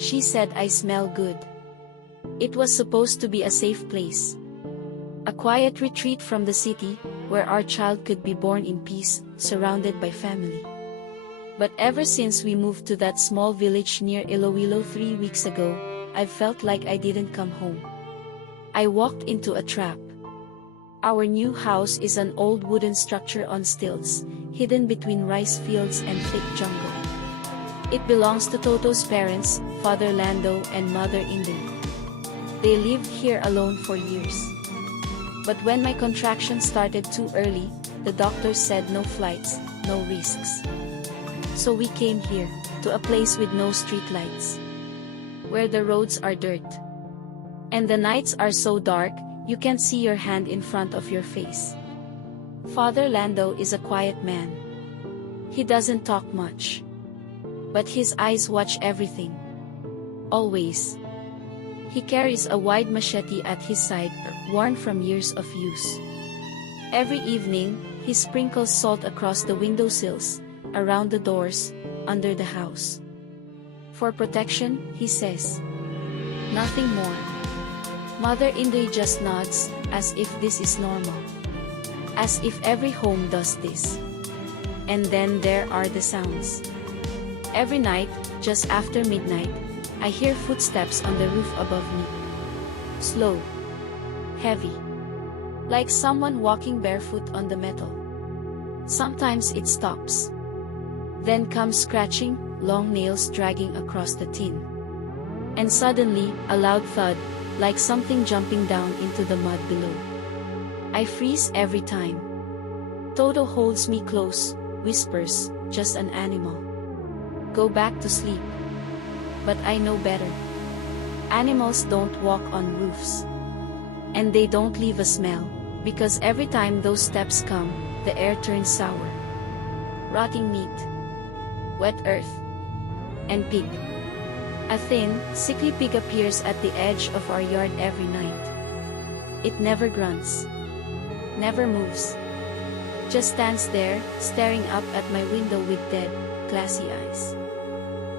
She said I smell good. It was supposed to be a safe place. A quiet retreat from the city, where our child could be born in peace, surrounded by family. But ever since we moved to that small village near Iloilo 3 weeks ago, I've felt like I didn't come home. I walked into a trap. Our new house is an old wooden structure on stilts, hidden between rice fields and thick jungle. It belongs to Toto's parents, Father Lando and Mother Inday. They lived here alone for years. But when my contraction started too early, the doctors said no flights, no risks. So we came here, to a place with no street lights, where the roads are dirt. And the nights are so dark, you can't see your hand in front of your face. Father Lando is a quiet man. He doesn't talk much. But his eyes watch everything. Always. He carries a wide machete at his side, worn from years of use. Every evening, he sprinkles salt across the windowsills, around the doors, under the house. For protection, he says. Nothing more. Mother Inday just nods, as if this is normal. As if every home does this. And then there are the sounds. Every night, just after midnight, I hear footsteps on the roof above me. Slow. Heavy. Like someone walking barefoot on the metal. Sometimes it stops. Then comes scratching, long nails dragging across the tin. And suddenly, a loud thud, like something jumping down into the mud below. I freeze every time. Toto holds me close, whispers, just an animal. Go back to sleep. But I know better. Animals don't walk on roofs. And they don't leave a smell, because every time those steps come, the air turns sour. Rotting meat. Wet earth. And pig. A thin, sickly pig appears at the edge of our yard every night. It never grunts. Never moves. Just stands there, staring up at my window with dead, glassy eyes.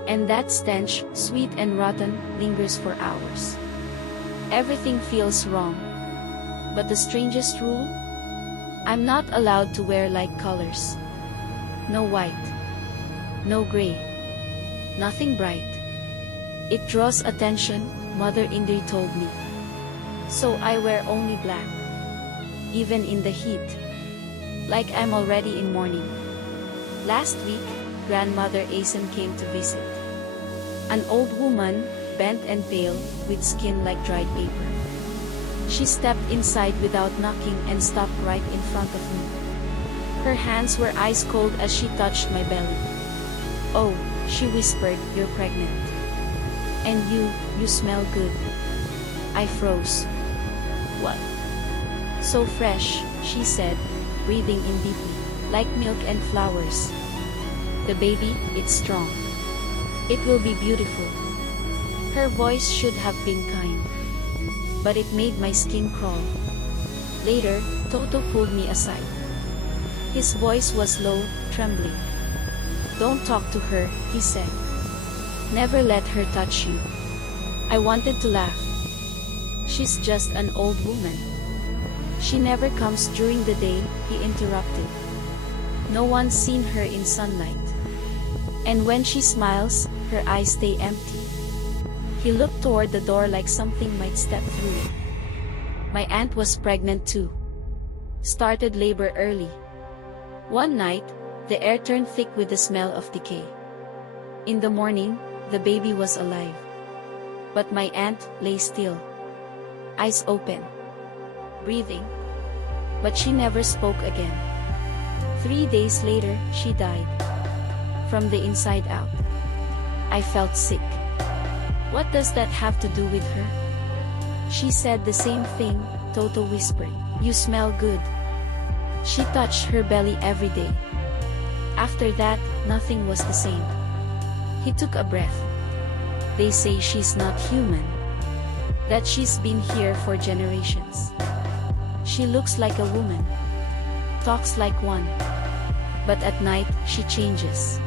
And that stench, sweet and rotten, lingers for hours. Everything feels wrong. But the strangest rule? I'm not allowed to wear light colors. No white. No gray. Nothing bright. It draws attention, Mother Inday told me. So I wear only black. Even in the heat. Like I'm already in mourning. Last week, Grandmother Asen came to visit. An old woman, bent and pale, with skin like dried paper. She stepped inside without knocking and stopped right in front of me. Her hands were ice cold as she touched my belly. Oh, she whispered, you're pregnant. And you smell good. I froze. What? So fresh, she said, breathing in deeply, like milk and flowers. The baby, it's strong. It will be beautiful. Her voice should have been kind. But it made my skin crawl. Later, Toto pulled me aside. His voice was low, trembling. Don't talk to her, he said. Never let her touch you. I wanted to laugh. She's just an old woman. She never comes during the day, he interrupted. No one's seen her in sunlight. And when she smiles, her eyes stay empty. He looked toward the door like something might step through it. My aunt was pregnant too. Started labor early. One night, the air turned thick with the smell of decay. In the morning, the baby was alive. But my aunt lay still. Eyes open. Breathing. But she never spoke again. 3 days later, she died. From the inside out. I felt sick. What does that have to do with her? She said the same thing, Toto whispered. You smell good. She touched her belly every day. After that, nothing was the same. He took a breath. They say she's not human. That she's been here for generations. She looks like a woman. Talks like one. But at night, she changes.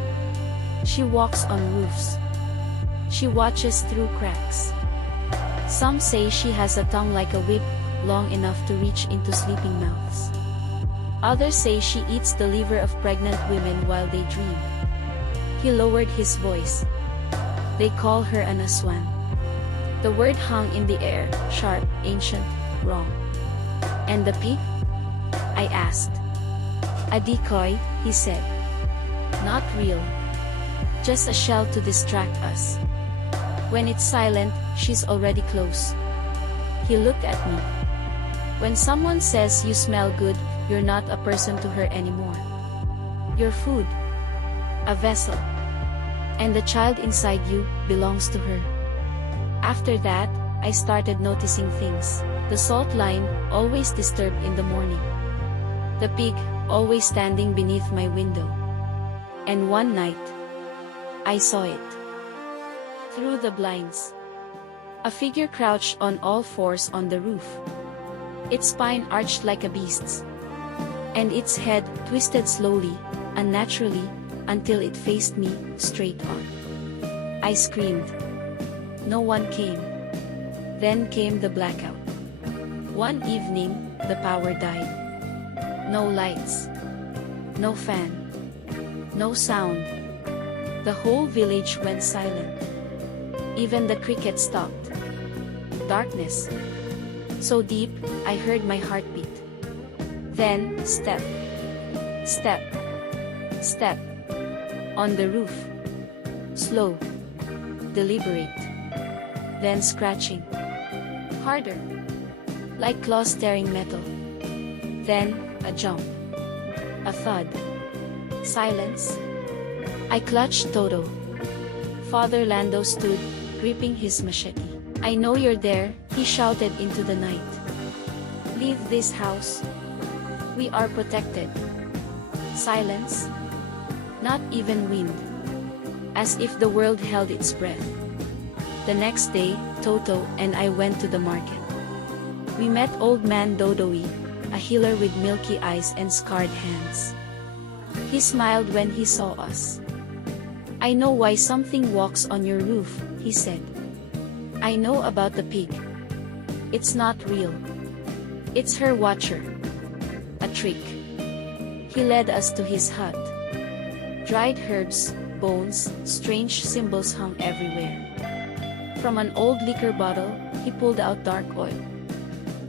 She walks on roofs. She watches through cracks. Some say she has a tongue like a whip, long enough to reach into sleeping mouths. Others say she eats the liver of pregnant women while they dream. He lowered his voice. They call her an Aswang. The word hung in the air, sharp, ancient, wrong. And the pig? I asked. A decoy, he said. Not real. Just a shell to distract us. When it's silent, she's already close. He looked at me. When someone says you smell good, you're not a person to her anymore. You're food. A vessel. And the child inside you belongs to her. After that, I started noticing things. The salt line, always disturbed in the morning. The pig, always standing beneath my window. And one night, I saw it. Through the blinds. A figure crouched on all fours on the roof. Its spine arched like a beast's. And its head twisted slowly, unnaturally, until it faced me, straight on. I screamed. No one came. Then came the blackout. One evening, the power died. No lights. No fan. No sound. The whole village went silent. Even the cricket stopped. Darkness. So deep, I heard my heartbeat. Then, step. Step. Step. On the roof. Slow. Deliberate. Then scratching. Harder. Like claws tearing metal. Then, a jump. A thud. Silence. I clutched Toto. Father Lando stood, gripping his machete. I know you're there, he shouted into the night. Leave this house. We are protected. Silence. Not even wind. As if the world held its breath. The next day, Toto and I went to the market. We met Old Man Dodoi, a healer with milky eyes and scarred hands. He smiled when he saw us. I know why something walks on your roof, he said. I know about the pig. It's not real. It's her watcher. A trick. He led us to his hut. Dried herbs, bones, strange symbols hung everywhere. From an old liquor bottle, he pulled out dark oil.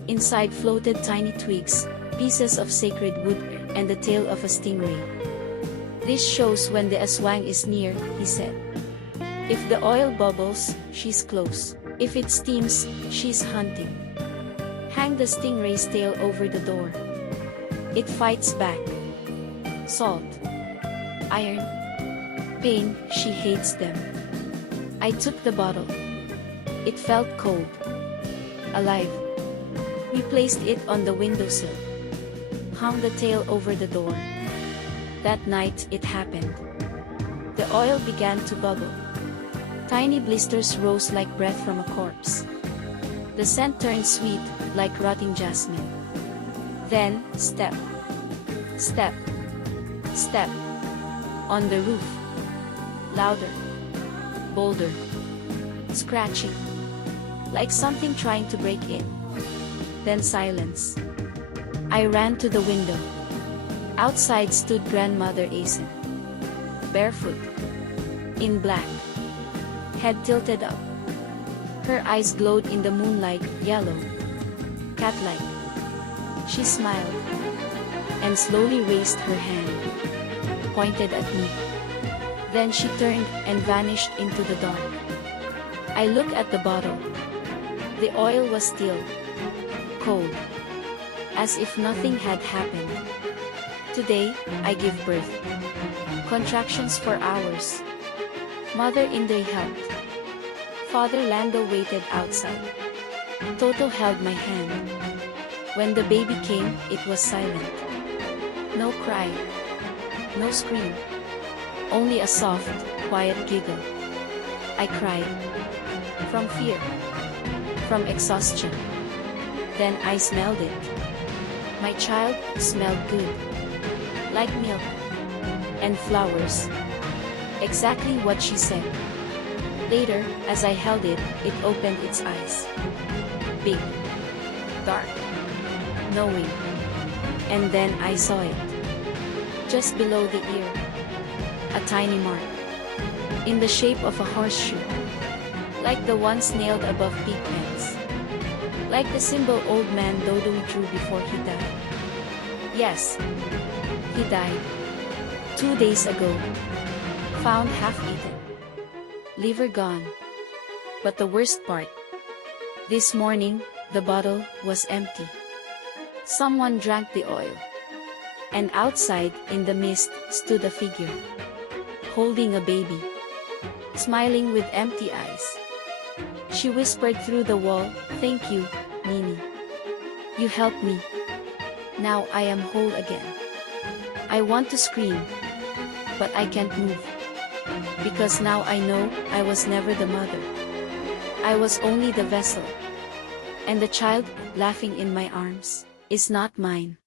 Inside floated tiny twigs, pieces of sacred wood, and the tail of a stingray. This shows when the Aswang is near, he said. If the oil bubbles, she's close. If it steams, she's hunting. Hang the stingray's tail over the door. It fights back. Salt. Iron. Pain, she hates them. I took the bottle. It felt cold. Alive. We placed it on the windowsill. Hung the tail over the door. That night it happened. The oil began to bubble. Tiny blisters rose like breath from a corpse. The scent turned sweet, like rotting jasmine. Then, step. Step. Step. On the roof. Louder. Bolder. Scratching. Like something trying to break in. Then silence. I ran to the window. Outside stood Grandmother Asen. Barefoot. In black. Head tilted up. Her eyes glowed in the moonlight, yellow. Cat-like. She smiled. And slowly raised her hand. Pointed at me. Then she turned and vanished into the dark. I looked at the bottle. The oil was still. Cold. As if nothing had happened. Today, I give birth. Contractions for hours. Mother Inday helped. Father Lando waited outside. Toto held my hand. When the baby came, it was silent. No cry. No scream. Only a soft, quiet giggle. I cried. From fear. From exhaustion. Then I smelled it. My child smelled good. Like milk. And flowers. Exactly what she said. Later, as I held it, it opened its eyes. Big, dark, knowing. And then I saw it. Just below the ear. A tiny mark. In the shape of a horseshoe. Like the ones nailed above pig pens. Like the symbol old man Dodo drew before he died. Yes. He died. 2 days ago. Found half eaten. Liver gone. But the worst part. This morning, the bottle was empty. Someone drank the oil. And outside, in the mist, stood a figure. Holding a baby. Smiling with empty eyes. She whispered through the wall, "Thank you, Nini. You helped me. Now I am whole again." I want to scream. But I can't move. Because now I know, I was never the mother. I was only the vessel. And the child, laughing in my arms, is not mine.